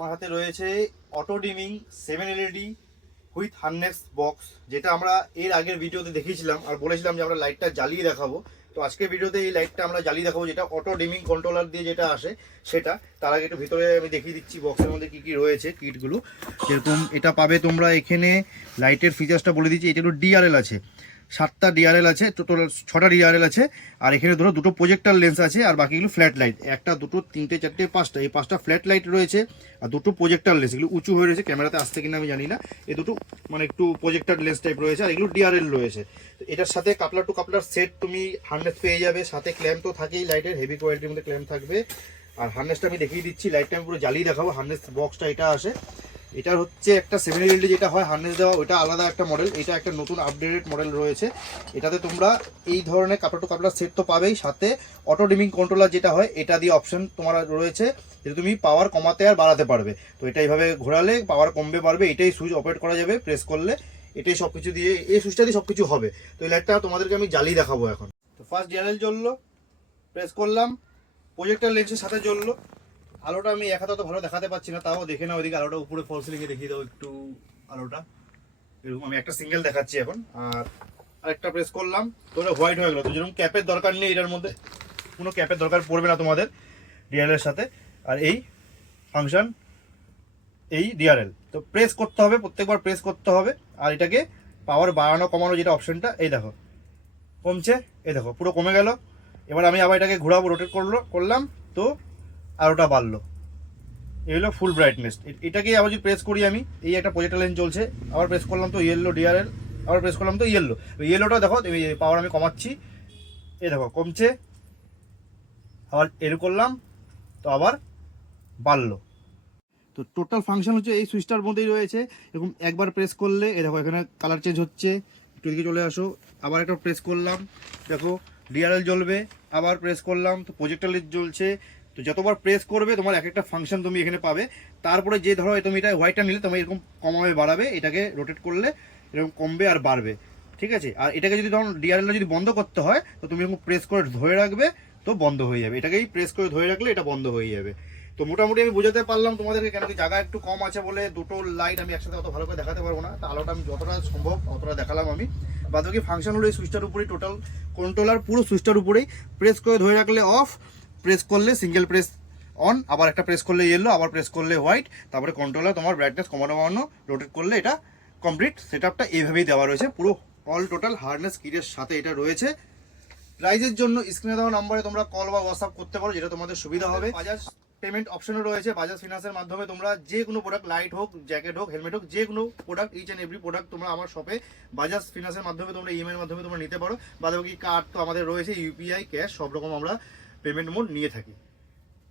আমার হাতে রয়েছে auto dimming 7 LED with harness box, যেটা আমরা এর আগের ভিডিওতে দেখিয়েছিলাম আর বলেছিলাম যে আমরা লাইটটা জ্বালিয়ে দেখাবো। তো আজকের ভিডিওতে এই লাইটটা আমরা জ্বালিয়ে দেখাবো, যেটা অটো ডিমিং কন্ট্রোলার দিয়ে যেটা আসে সেটা। তার আগে একটু ভিতরে আমি দেখিয়ে দিচ্ছি বক্সের মধ্যে কী কী রয়েছে কিটগুলো। যেরকম এটা পাবে তোমরা এখানে, লাইটের ফিচার্সটা বলে দিচ্ছি। এটা একটু ডিআরএল আছে, 7টা ডিআরএল আছে, টোটাল 6টা ডিআরএল আছে। আর এখানে ধরো দুটো প্রজেক্টর লেন্স আছে, আর বাকিগুলো ফ্ল্যাট লাইট, 1টা 2টো 3টে 4টে 5টা, এই 5টা ফ্ল্যাট লাইট রয়েছে আর দুটো প্রজেক্টর লেন্স। এগুলো উঁচু হয়ে রয়েছে, ক্যামেরাতে আসছে কিনা আমি জানি না। এই দুটো মানে একটু প্রজেক্টর লেন্স টাইপ রয়েছে, আর এগুলো ডিআরএল রয়েছে। তো এটার সাথে কাপলার টু কাপলার সেট তুমি হার্নেস পেয়ে যাবে, সাথে ক্ল্যাম্প তো থাকেই, লাইটের হেভি কোয়ালিটির মধ্যে ক্ল্যাম্প থাকবে। আর হার্নেসটা আমি দেখিয়ে দিচ্ছি, লাইটটা আমি পুরো জ্বালিয়ে দেখাবো। হার্নেস বক্সটা এটা আসে, এটার হচ্ছে একটা 7 এলইডি যেটা হয় হার্নেস দেওয়া, ওটা আলাদা একটা মডেল। এটা একটা নতুন আপডেটেড মডেল রয়েছে। এটাতে তোমরা এই ধরনের কাপড় টু কাপড় সেট তো পাবেই, সাথে অটো ডিমিং কন্ট্রোলার যেটা হয় এটা দিয়ে অপশন তোমার রয়েছে, যে তুমি পাওয়ার কমাতে আর বাড়াতে পারবে। তো এটা এইভাবে ঘোরালে পাওয়ার কমবে বাড়বে, এটাই সুইচ অপারেট করা যাবে প্রেস করলে, এটাই সব কিছু দিয়ে, এই সুইচটা দিয়ে সব কিছু হবে। তো এই লাইটটা তোমাদেরকে আমি জ্বালিয়ে দেখাবো এখন। তো ফার্স্ট ডিআরএল জ্বললো, প্রেস করলাম, প্রজেক্টর লেন্সের সাথে জ্বললো। আলোটা আমি এক হাতে তো ভালো দেখাতে পাচ্ছি না, তাও দেখে না ওইদিকে আলোটা উপরে ফল সিলিংয়ে দেখিয়ে দাও একটু আলোটা। এরকম আমি একটা সিঙ্গেল দেখাচ্ছি এখন। আর আরেকটা প্রেস করলাম, তোরা হোয়াইট হয়ে গেলো। তো যেরকম ক্যাপের দরকার নেই, এটার মধ্যে কোনো ক্যাপের দরকার পড়বে না তোমাদের ডিআরএলের সাথে। আর এই ফাংশন, এই ডিআরএল তো প্রেস করতে হবে, প্রত্যেকবার প্রেস করতে হবে। আর এটাকে পাওয়ার বাড়ানো কমানো যেটা অপশনটা, এই দেখো কমছে, এই দেখো পুরো কমে গেল। এবার আমি আবার এটাকে ঘোরাবো, রোটেট করলাম, তো আলোটা বাড়লো। এই হলো ফুল ব্রাইটনেস। এটাকে আবার যদি প্রেস করি আমি, এই একটা প্রজেক্টর লেন্স চলছে, আবার প্রেস করলাম তো ইয়েলো ডিআরএল, আবার প্রেস করলাম তো ইয়েলো। ইয়েলোটা দেখো পাওয়ার আমি কমাচ্ছি, এই দেখো কমছে। আবার এর করলাম তো আবার বাড়লো। তো টোটাল ফাংশন হচ্ছে এই সুইচটার মধ্যেই রয়েছে। এরকম একবার প্রেস করলে এই দেখো এখানে কালার চেঞ্জ হচ্ছে, একটু এদিকে চলে আসো। আবার একটা প্রেস করলাম, দেখো ডিআরএল জ্বলবে। আবার প্রেস করলাম তো প্রজেক্টর লেন্স জ্বলছে। তো যতবার প্রেস করবে তোমার এক একটা ফাংশন তুমি এখানে পাবে। তারপরে যে ধরো তুমি এটা হোয়াইটটা নিলে তুমি এরকম কমাবে বাড়াবে, এটাকে রোটেট করলে এরকম কমবে আর বাড়বে, ঠিক আছে। আর এটাকে যদি ধরো ডিআরএলটা যদি বন্ধ করতে হয়, তো তুমি এরকম প্রেস করে ধরে রাখবে, তো বন্ধ হয়ে যাবে। এটাকেই প্রেস করে ধরে রাখলে এটা বন্ধ হয়ে যাবে। তো মোটামুটি আমি বোঝাতে পারলাম তোমাদেরকে, কেন কি জায়গা একটু কম আছে বলে দুটো লাইট আমি একসাথে অত ভালো করে দেখাতে পারবো না। তো আলোটা আমি যতটা সম্ভব অতটা দেখালাম আমি। বাদ বাকি ফাংশন হলো এই সুইচটার উপরেই, টোটাল কন্ট্রোলার পুরো সুইচটার উপরেই। প্রেস করে ধরে রাখলে অফ, প্রেস করলে সিঙ্গেল প্রেস অন, আবার একটা প্রেস করলে ইয়েলো, আবার প্রেস করলে হোয়াইট। তারপরে কন্ট্রোলার তোমার ব্রাইটনেস কমানো কমানো রোটেট করলে এটা কমপ্লিট। সেটআপটা এইভাবেই দেওয়া রয়েছে, পুরো অল টোটাল হার্নেস কিটের সাথে এটা রয়েছে। প্রাইজের জন্য স্ক্রিনে দেওয়া নম্বরে তোমরা কল বা হোয়াটসঅ্যাপ করতে পারো, যেটা তোমাদের সুবিধা হবে। বাজাজ পেমেন্ট অপশনও রয়েছে, বাজাজ ফিনান্সের মাধ্যমে তোমরা যে কোনো প্রোডাক্ট, লাইট হোক, জ্যাকেট হোক, হেলমেট হোক, যে কোনো product, each and every product তোমরা আমার শপে বাজাজ ফিনান্সের মাধ্যমে তোমরা ইএমআইয়ের মাধ্যমে তোমরা নিতে পারো। বাদ বাকি কার্ড তো আমাদের রয়েছে, ইউপিআই, ক্যাশ, সব রকম আমরা পেমেন্ট মোড নিয়ে থাকি।